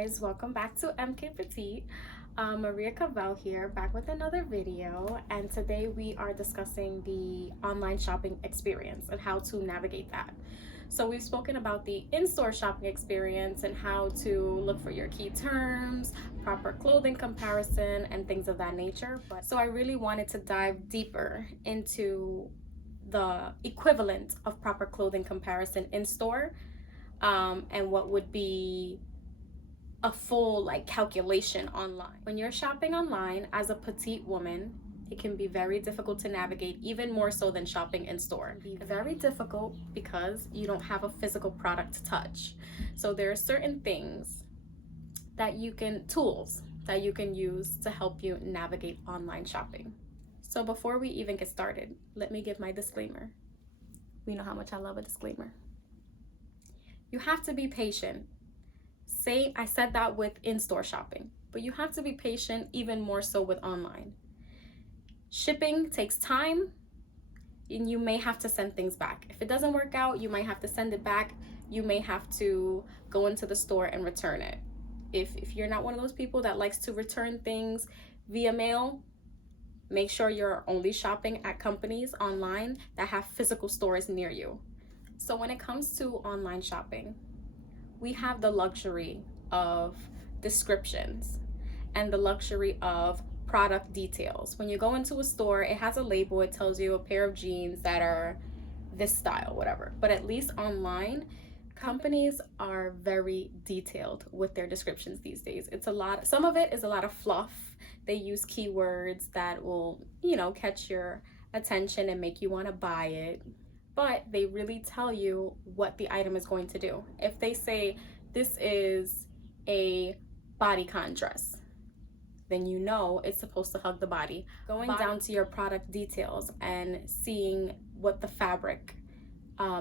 guys, welcome back to MK Petite. Maria Cavell here, back with another video, and today we are discussing the online shopping experience and how to navigate that. So we've spoken about the in-store shopping experience and how to look for your key terms, proper clothing comparison, and things of that nature. So I really wanted to dive deeper into the equivalent of proper clothing comparison in store, and what would be a full calculation online. When you're shopping online as a petite woman, it can be very difficult to navigate, even more so than shopping in store. It can be very difficult because you don't have a physical product to touch. So there are certain things that tools that you can use to help you navigate online shopping. So before we even get started, let me give my disclaimer. We know how much I love a disclaimer. You have to be patient. I said that with in-store shopping, but you have to be patient even more so with online. Shipping takes time, and you may have to send things back. If it doesn't work out, you might have to send it back. You may have to go into the store and return it. If you're not one of those people that likes to return things via mail, make sure you're only shopping at companies online that have physical stores near you. So when it comes to online shopping, we have the luxury of descriptions and the luxury of product details. When you go into a store, it has a label, it tells you a pair of jeans that are this style, whatever. But at least online, companies are very detailed with their descriptions these days. Some of it is a lot of fluff. They use keywords that will, catch your attention and make you want to buy it. But they really tell you what the item is going to do. If they say this is a bodycon dress, then you know it's supposed to hug the body. Going down to your product details and seeing what the fabric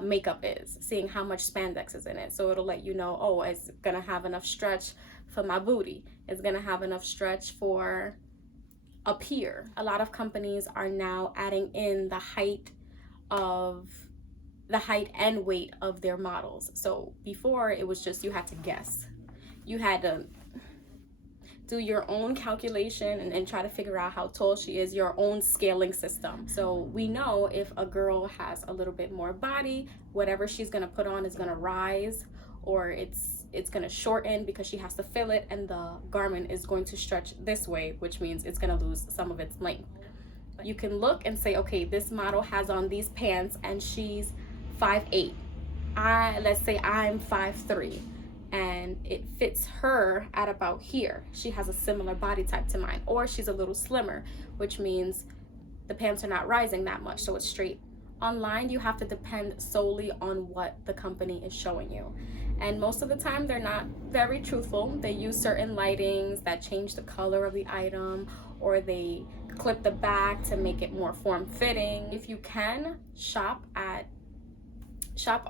makeup is, seeing how much spandex is in it. So it'll let you know, oh, it's gonna have enough stretch for my booty. It's gonna have enough stretch for up here. A lot of companies are now adding in the height and weight of their models. So before it was just you had to guess. You had to do your own calculation and try to figure out how tall she is, your own scaling system. So we know if a girl has a little bit more body, whatever she's gonna put on is gonna rise, or it's gonna shorten because she has to fill it, and the garment is going to stretch this way, which means it's gonna lose some of its length. You can look and say, okay, this model has on these pants and she's 5'8". Let's say I'm 5'3", and it fits her at about here. She has a similar body type to mine, or she's a little slimmer, which means the pants are not rising that much, so it's straight. Online, you have to depend solely on what the company is showing you. And most of the time, they're not very truthful. They use certain lightings that change the color of the item, or they clip the back to make it more form-fitting. If you can, shop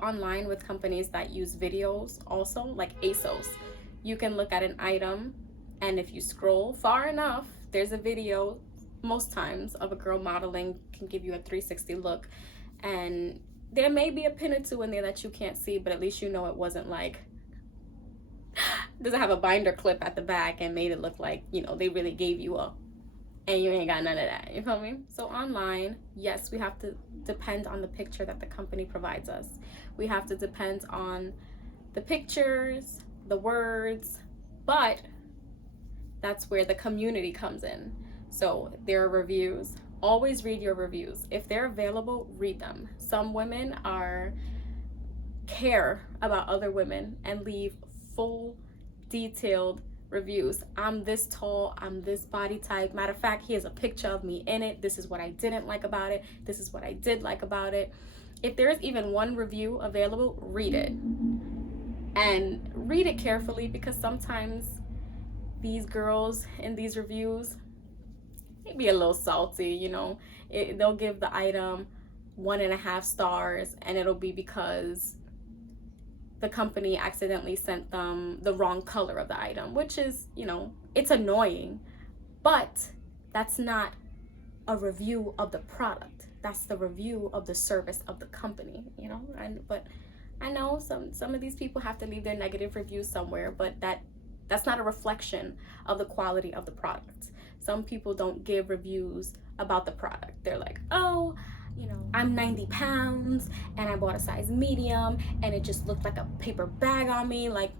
online with companies that use videos also, like ASOS. You can look at an item, and if you scroll far enough, there's a video most times of a girl modeling, can give you a 360 look, and there may be a pin or two in there that you can't see, but at least you know it wasn't doesn't have a binder clip at the back and made it look like, they really gave you and you ain't got none of that. You feel me? So online, yes, we have to depend on the picture that the company provides us. We have to depend on the pictures, the words, but that's where the community comes in. So there are reviews. Always read your reviews. If they're available, read them. Some women care about other women and leave full, detailed reviews. I'm this tall, I'm this body type. Matter of fact, here's a picture of me in it. This is what I didn't like about it. This is what I did like about it. If there's even one review available, read it. And read it carefully, because sometimes these girls in these reviews, they be a little salty, they'll give the item 1.5 stars, and it'll be because the company accidentally sent them the wrong color of the item, which is, it's annoying, but that's not a review of the product. That's the review of the service of the company, But I know some of these people have to leave their negative reviews somewhere, but that That's not a reflection of the quality of the product. Some people don't give reviews about the product. They're like, oh, you know, I'm 90 pounds and I bought a size medium and it just looked like a paper bag on me. Like,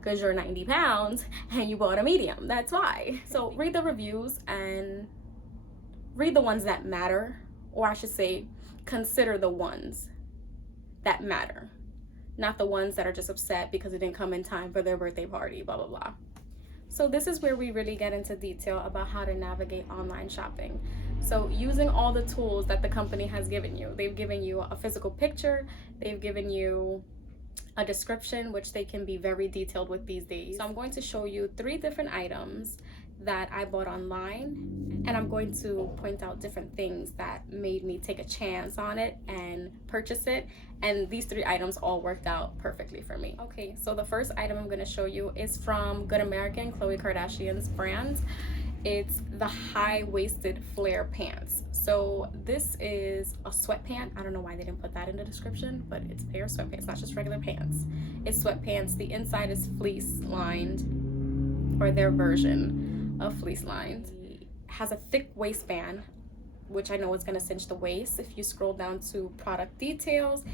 because you're 90 pounds and you bought a medium, that's why. So read the reviews and read the ones that matter, or I should say, consider the ones that matter, not the ones that are just upset because it didn't come in time for their birthday party, blah, blah, blah. So this is where we really get into detail about how to navigate online shopping. So using all the tools that the company has given you. They've given you a physical picture, they've given you a description, which they can be very detailed with these days. So I'm going to show you 3 different items that I bought online, and I'm going to point out different things that made me take a chance on it and purchase it, and these 3 items all worked out perfectly for me. Okay, so the first item I'm going to show you is from Good American, Khloe Kardashian's brand. It's the high-waisted flare pants. So this is a sweatpant. I don't know why they didn't put that in the description, but it's a pair of sweatpants, not just regular pants. It's sweatpants. The inside is fleece lined, or their version of fleece lined. It has a thick waistband, which I know is going to cinch the waist. If you scroll down to product details,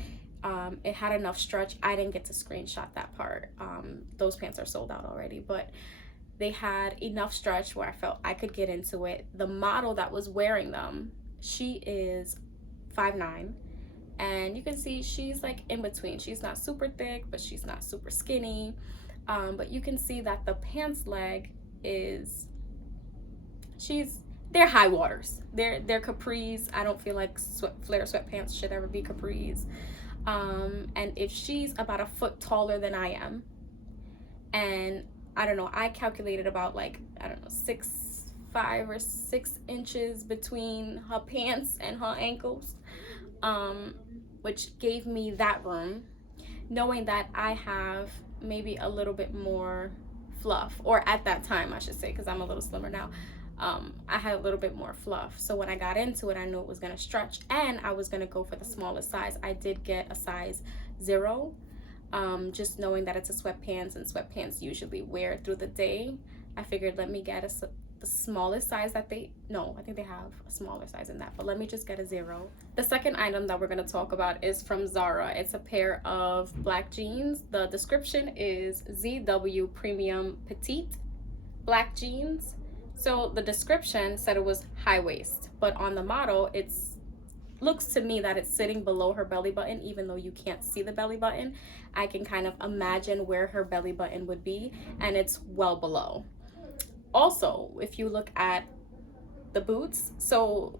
it had enough stretch. I didn't get to screenshot that part. Those pants are sold out already, but they had enough stretch where I felt I could get into it. The model that was wearing them, she is 5'9", and you can see she's like in between. She's not super thick, but she's not super skinny. But you can see that the pants leg is, they're high waters. They're capris. I don't feel like flare sweatpants should ever be capris. And if she's about a foot taller than I am, and I don't know, I calculated about like, I don't know, 5 or 6 inches between her pants and her ankles, which gave me that room, knowing that I have maybe a little bit more fluff, or at that time I should say, because I'm a little slimmer now. I had a little bit more fluff, so when I got into it, I knew it was going to stretch, and I was going to go for the smallest size. I did get a size 0, just knowing that it's a sweatpants, and sweatpants usually wear through the day. I figured, let me get the smallest size that I think they have a smaller size than that, but let me just get a 0. The second item that we're going to talk about is from Zara. It's a pair of black jeans. The description is ZW Premium Petite black jeans. So the description said it was high waist, but on the model, looks to me that it's sitting below her belly button. Even though you can't see the belly button, I can kind of imagine where her belly button would be, and it's well below. Also, if you look at the boots, so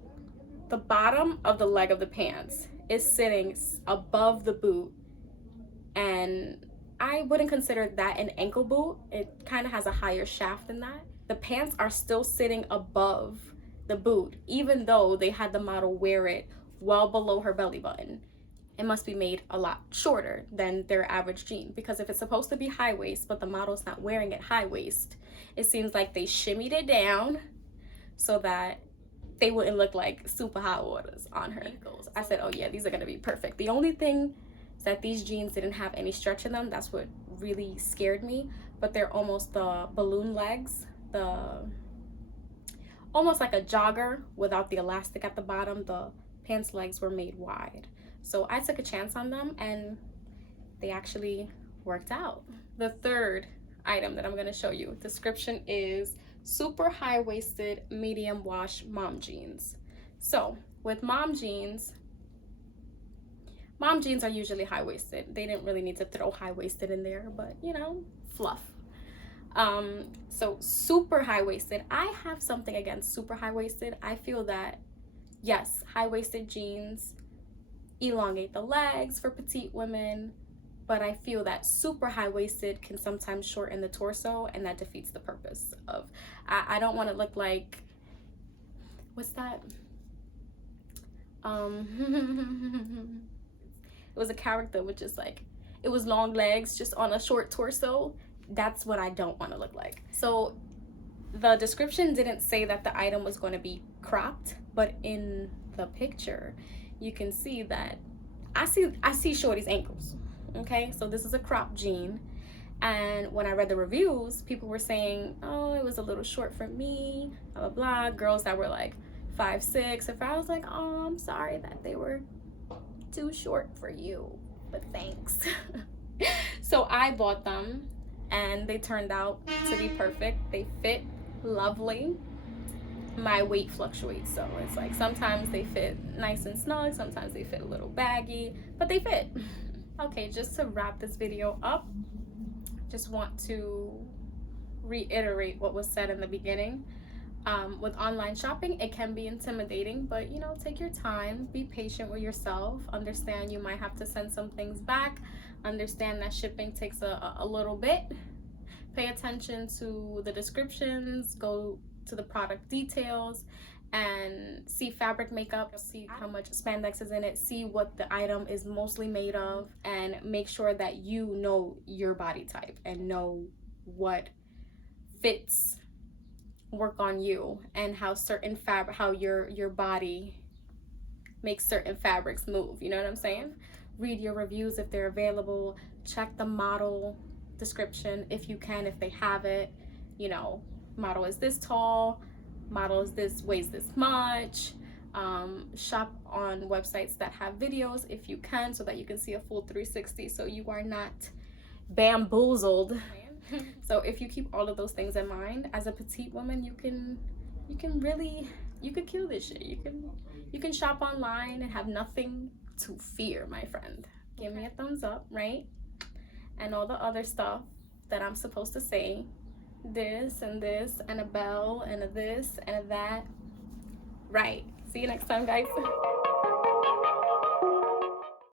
the bottom of the leg of the pants is sitting above the boot, and I wouldn't consider that an ankle boot. It kind of has a higher shaft than that. The pants are still sitting above the boot, even though they had the model wear it well below her belly button. It must be made a lot shorter than their average jean, because if it's supposed to be high waist but the model's not wearing it high waist, it seems like they shimmied it down so that they wouldn't look like super hot waters on her ankles. I said, oh yeah, these are gonna be perfect. The only thing is that these jeans didn't have any stretch in them. That's what really scared me. But they're almost the balloon legs, almost like a jogger without the elastic at the bottom. The pants legs were made wide. So I took a chance on them, and they actually worked out. The third item that I'm going to show you, description is super high-waisted medium wash mom jeans. So with mom jeans are usually high-waisted. They didn't really need to throw high-waisted in there, but you know, fluff. So super high-waisted. I have something against super high-waisted. I feel that, yes, high-waisted jeans elongate the legs for petite women, but I feel that super high-waisted can sometimes shorten the torso, and that defeats the purpose of, I don't want to look like, what's that? It was a character with just like, it was long legs just on a short torso. That's what I don't want to look like. So the description didn't say that the item was going to be cropped, but in the picture you can see that I see shorty's ankles. Okay, so this is a cropped jean, And when I read the reviews, people were saying, oh, it was a little short for me, blah, blah, blah. Girls that were like 5'6". If I was like, oh, I'm sorry that they were too short for you, but thanks. So I bought them and they turned out to be perfect. They fit lovely. My weight fluctuates, so it's like sometimes they fit nice and snug, sometimes they fit a little baggy, but they fit. Okay, just to wrap this video up, just want to reiterate what was said in the beginning. With online shopping, it can be intimidating, but you know, take your time, be patient with yourself, understand you might have to send some things back, understand that shipping takes a little bit, pay attention to the descriptions, go to the product details, and see fabric makeup, see how much spandex is in it, see what the item is mostly made of, and make sure that you know your body type and know what fits work on you, and how certain fabric, how your body makes certain fabrics move, you know what I'm saying? Read your reviews if they're available, check the model description if you can, if they have it. You know, model is this tall, model is this, weighs this much. Shop on websites that have videos if you can, so that you can see a full 360, so you are not bamboozled. So if you keep all of those things in mind, as a petite woman, you can really, you could kill this shit. You can shop online and have nothing to fear, my friend. Give me a thumbs up, right? And all the other stuff that I'm supposed to say, this and this and a bell and a this and a that, right? See you next time, guys.